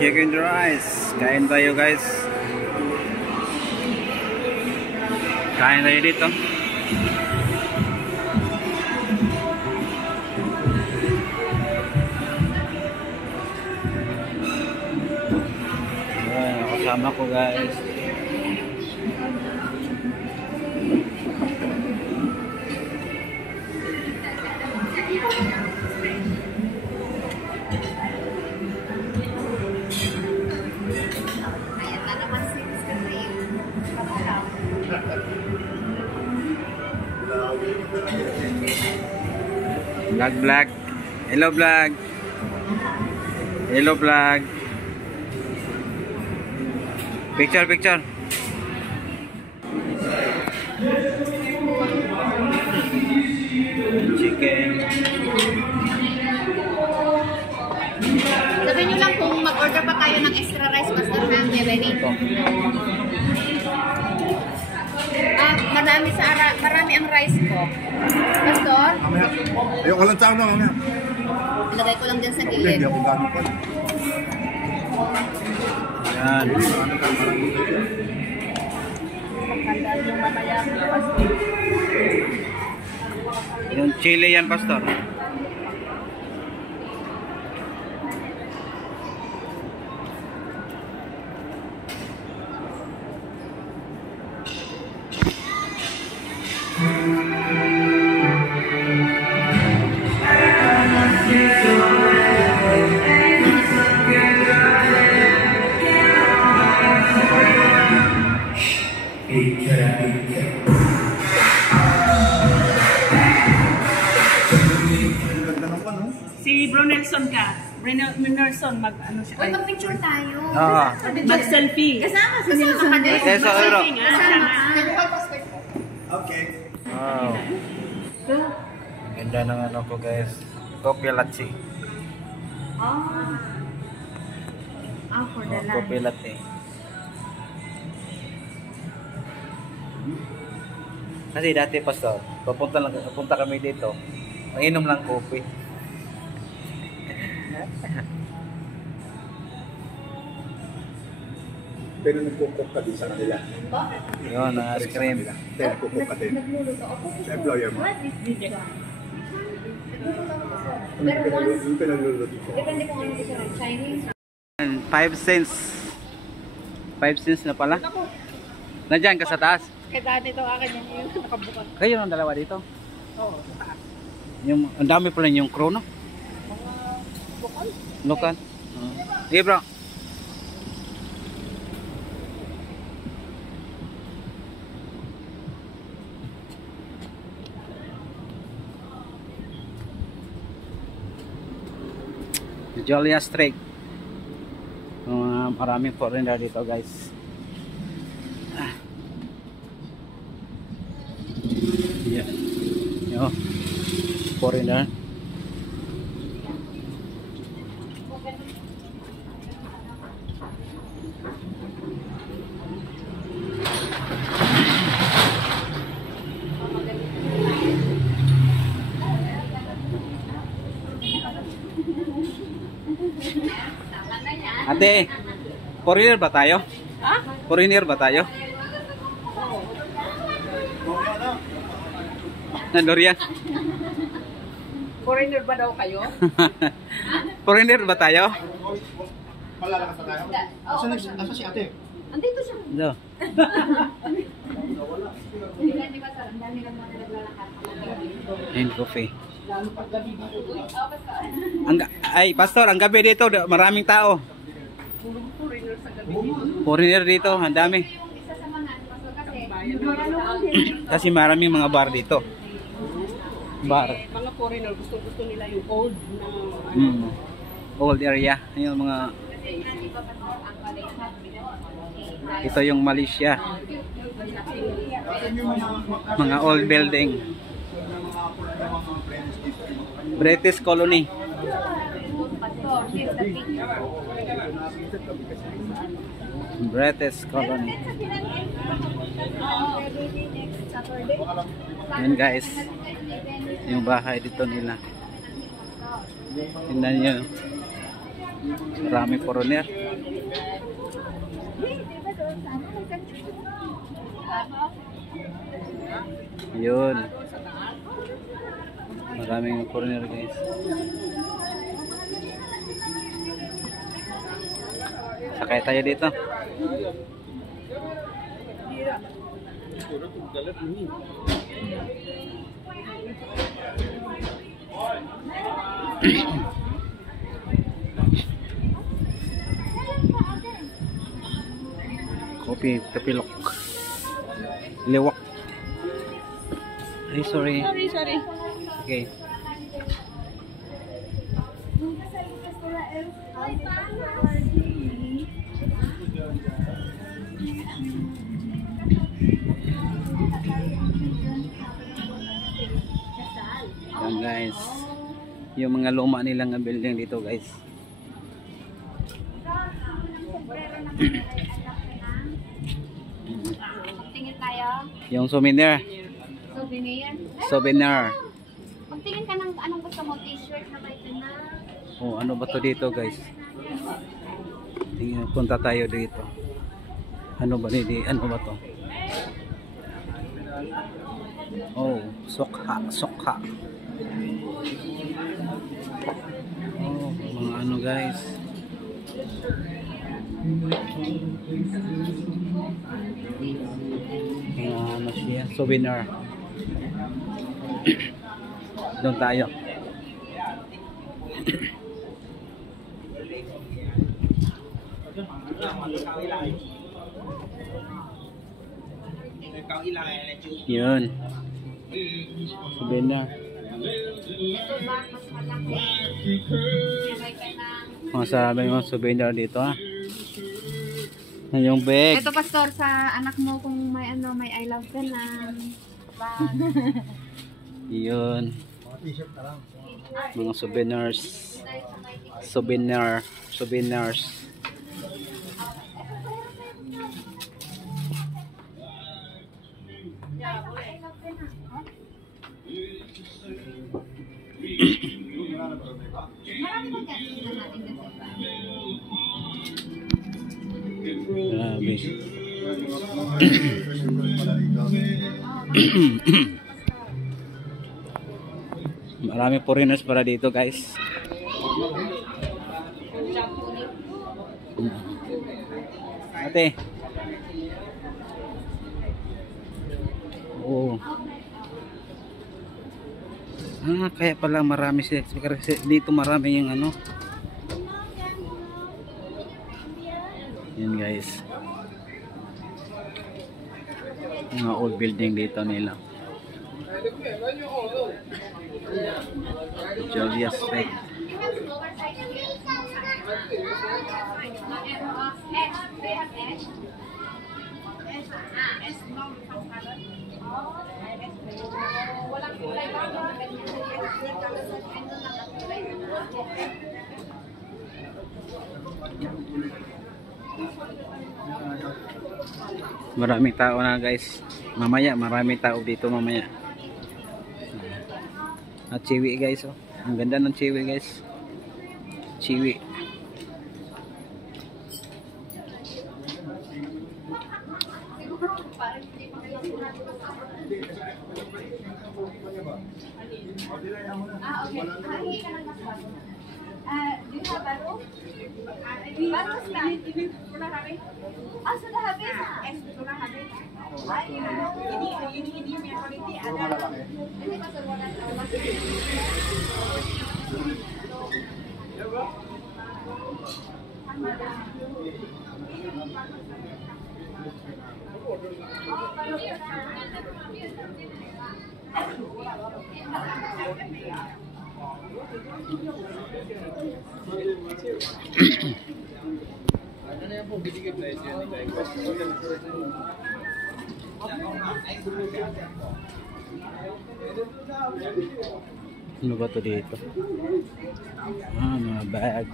Chicken rice. Kain tayo guys. Kain tayo dito. Ayan, kasama ko guys. Vlog. Hello vlog. Hello vlog. Picture. Chicken. Sabihin nyo lang kung mag-order pa tayo ng extra rice, Pastor, na ready. Marami ang rice ko. Pastor? Ayoko lang tao lang. Ilagay ko lang dyan sa gilid. Hindi ako gano'n pa. Yan. Magkandaan yung mamaya ko, Pastor. Yung chili yan, Pastor. Si Bro Nelson ka. Nelson mag-ano siya. Uy, mag-picture tayo. Mag-selfie. Kasama si Nelson. Kasama. Kasama. Okay. Wow. Ganda ng ano ko guys. Coffee latte. For the lunch. Coffee latte. Kasi dati Pastor, papunta kami dito. Mainom lang coffee. Pero nagkukok ka din sa kanila. Yun, ang ice cream. Pero nagkukok ka din. Sa employer mo. Yung pinagluluto ko. Depende kung ano gusto rin. Chinese. 5 cents. 5 cents na pala. Nandiyan ka sa taas. Kaya dati ito akin yung nakabukas. Kayo ng dalawa dito. Oo, sa taas. Yung, ang dami pala yung krono. Bukol. Lokal. Sige bro. Julia Street. Maraming foreigner dito guys. Yeah. Yo. Foreigner. Ate, foreigner ba tayo? Ha? Foreigner ba tayo? Nandorian. Foreigner ba daw kayo? Foreigner ba tayo? Malalakas na tayo. Asa si ate? Andito siya. No. Hindi ba sa dami lang mga naglalakad. And coffee. Lalo pag gabi dito. Ay, Pastor, ang gabi dito, maraming tao. Foreigner sa gabi dito. Foreigner dito, ang dami. Yung isa sa mga Kasi maraming mga bar dito. Bar. Mga foreigner, gusto nila yung old na Old area. Yung mga... Ito yung Malaysia. Mga old building. British colony. British colony. Yan guys, yung bahay dito nila. Tingnan nyo. Marami foreigner. Yun. Maraming foreigner guys. Sakay tayo dito. Kopi tapilok. Liwak. Ay, sorry. Sorry. Okay. Yan guys. Yung mga luma nilang building dito guys. Tingin tayo. Yung souvenir. Souvenir. Souvenir. Magtingin ka ng anong gusto mo, t-shirt na may na. Oh, ano ba to dito guys? Tingnan, punta tayo dito. Ano ba to? Oh, sokha. Oh, mga ano guys. Mga ano siya, souvenir. Doon tayo. Yun. Souvenir. Ito ba, mas malaki. May ka ng... Masabi mo souvenir dito ah. Yung bag. Ito pastor sa anak mo kung may ano, may I love ka na. Bag. Yun. Mga souvenirs. Souvenirs. Marami ba dyan na natin dito ba? Grabe. Marami foreigners para dito guys. Ate. Oh. Kaya pala marami sila. Kasi dito marami yung ano. Yan guys. Mga old building dito nila. Julius Street. Maraming tao na guys. Mamaya maraming tao dito mamaya. At chiwi guys oh. Ang ganda ng chiwi guys. Chiwi. Okay. Hingi ka ng passport. Do you have baro? Baro sila. Sudah habis. Sudah habis. Ini yang quality ada. Ini pasal warna Ano ba to dito? Mga bag.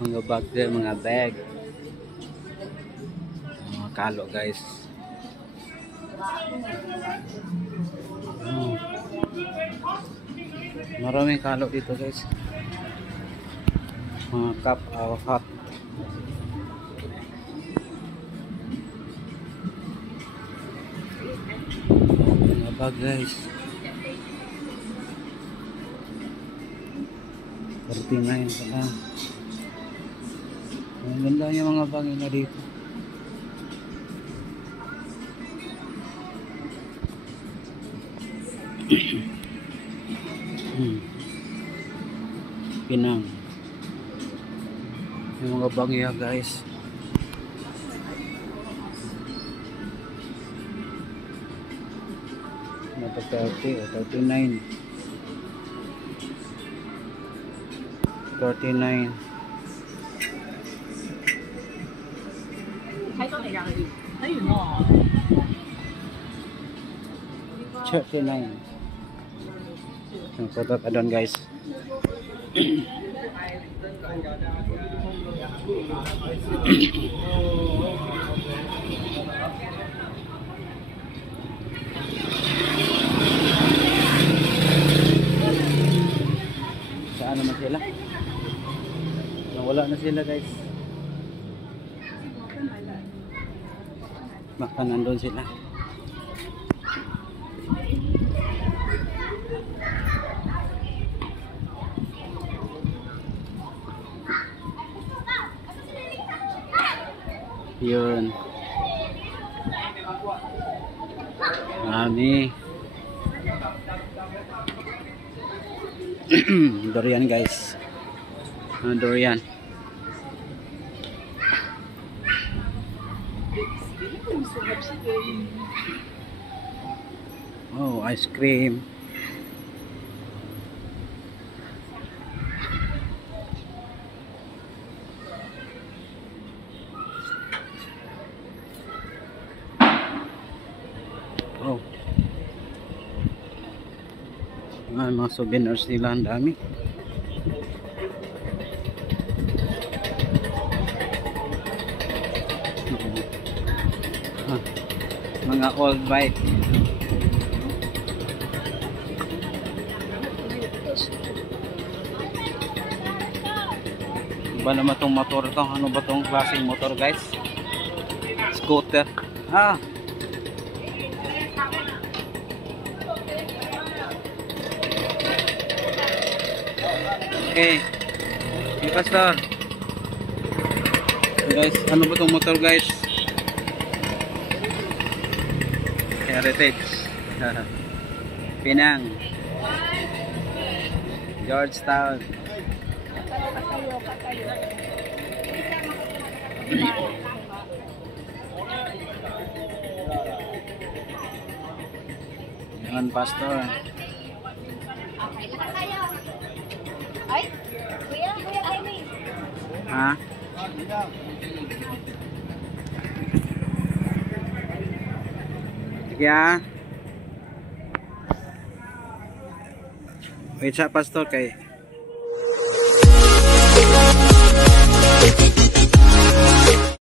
Mga bag din, mga bag. Mga kalo guys. Maraming kalo dito guys. Mga cup of hot. Mga bag guys. 39 pala. Ang ganda yung mga bag nila dito. Pinang. Yung mga bag niya guys. Ito 30 o 39. 39. 睇到嚟㗎佢哋，睇完喎。 39. Punta ka doon guys. Saan naman sila? Nawala na sila guys. Baka nandun sila. Yun. Marami. Durian guys. Durian. Oh, ice cream. Oh. Mga souvenirs nila ang dami. Mga old bike. Iba naman tong motor to. Ano ba tong klaseng motor guys? Scooter. Ah. Okay. Hey, Pastor. Guys, ano ba tong motor guys? Heritage. Pinang. Georgetown. Yan, Pastor. Ay, kuya, Amy. Ha? Sige ah. Wait siya, Pastor, kay